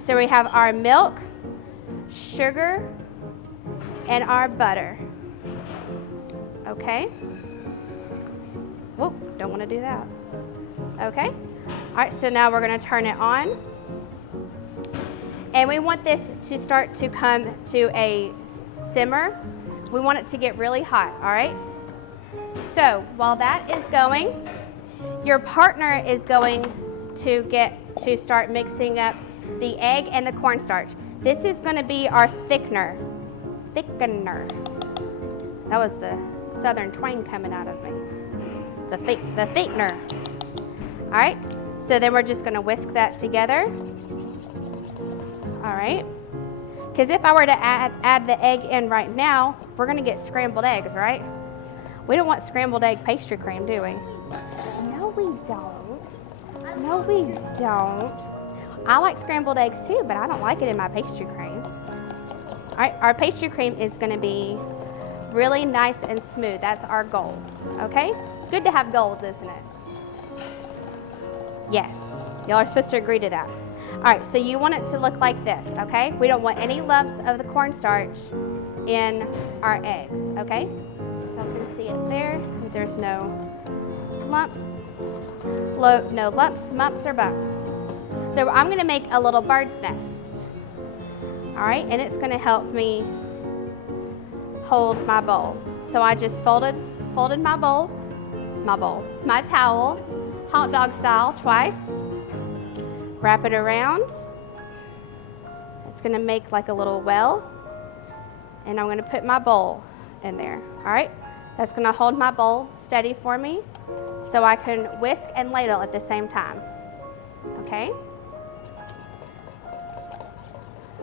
right, so we have our milk, sugar, and our butter. Okay. Whoop, don't want to do that. Okay. All right, so now we're going to turn it on. And we want this to start to come to a simmer. We want it to get really hot, all right? So while that is going, your partner is going to start mixing up the egg and the cornstarch. This is going to be our thickener. That was the southern twang coming out of me. The thickener. All right, so then we're just going to whisk that together. All right, because if I were to add the egg in right now, we're going to get scrambled eggs, right? We don't want scrambled egg pastry cream, do we? No, we don't. No, we don't. I like scrambled eggs too, but I don't like it in my pastry cream. All right, our pastry cream is going to be really nice and smooth. That's our goal, okay? It's good to have goals, isn't it? Yes, y'all are supposed to agree to that. All right, so you want it to look like this, okay? We don't want any lumps of the cornstarch in our eggs, okay? Y'all can see it there. There's no lumps, no lumps, mumps, or bumps. So I'm going to make a little bird's nest, all right? And it's going to help me hold my bowl. So I just folded my towel, hot dog style, twice. Wrap it around. It's going to make like a little well. And I'm going to put my bowl in there, all right? That's going to hold my bowl steady for me so I can whisk and ladle at the same time, okay?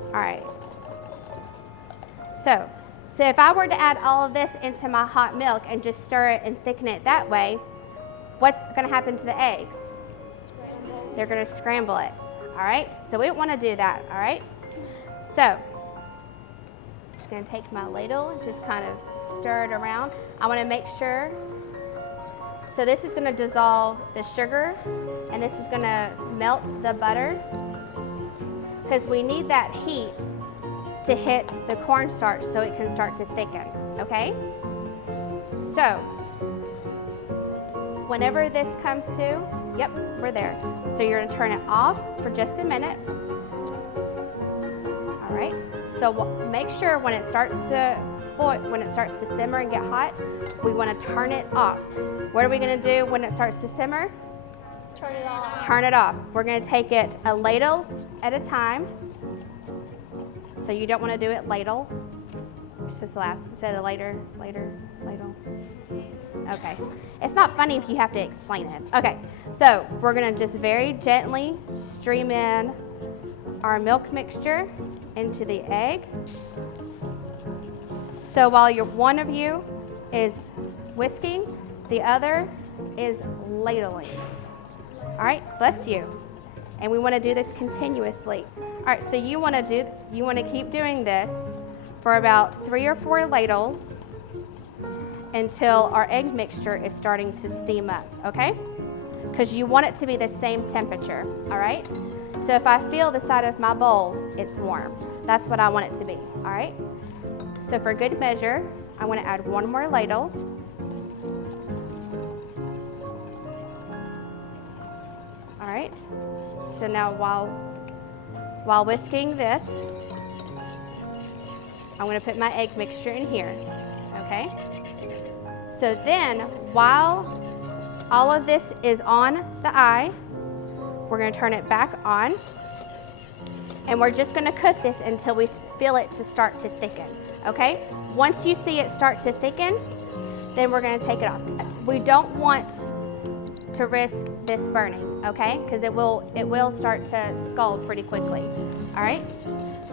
All right. So if I were to add all of this into my hot milk and just stir it and thicken it that way, what's going to happen to the eggs? They're going to scramble it, all right? So we don't want to do that, all right? So I'm just going to take my ladle and just kind of stir it around. I want to make sure, so this is going to dissolve the sugar and this is going to melt the butter because we need that heat to hit the cornstarch so it can start to thicken, okay? So whenever this comes to, yep, we're there. So you're going to turn it off for just a minute. All right. So make sure when it starts to boil, when it starts to simmer and get hot, we want to turn it off. What are we going to do when it starts to simmer? Turn it off. Turn it off. We're going to take it a ladle at a time. So you don't want to do it ladle. You're supposed to laugh instead of ladle. Okay. It's not funny if you have to explain it. Okay. So we're going to just very gently stream in our milk mixture into the egg. So while one of you is whisking, the other is ladling. All right, bless you. And we want to do this continuously. All right, so you want to keep doing this for about 3 or 4 ladles until our egg mixture is starting to steam up, okay? Because you want it to be the same temperature, all right? So if I feel the side of my bowl, it's warm. That's what I want it to be, all right? So for good measure, I want to add 1 more ladle. All right, so now while whisking this, I'm going to put my egg mixture in here, okay? So then, while all of this is on the eye, we're going to turn it back on, and we're just going to cook this until we feel it to start to thicken, okay? Once you see it start to thicken, then we're going to take it off. We don't want to risk this burning, okay? Because it will start to scald pretty quickly, all right?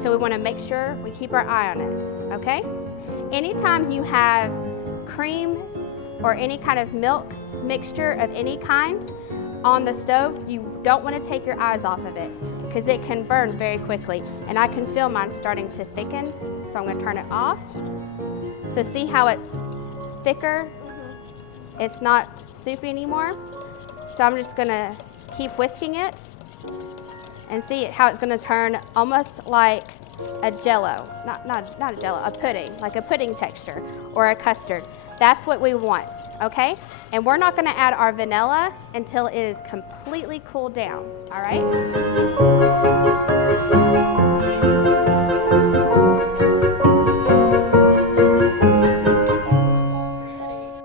So we want to make sure we keep our eye on it, okay? Anytime you have cream or any kind of milk mixture of any kind on the stove, you don't want to take your eyes off of it because it can burn very quickly. And I can feel mine starting to thicken, so I'm going to turn it off. So see how it's thicker? It's not soupy anymore. So I'm just going to keep whisking it And see how it's gonna turn almost like a jello, not a jello, a pudding, like a pudding texture or a custard. That's what we want, okay? And we're not gonna add our vanilla until it is completely cooled down, all right?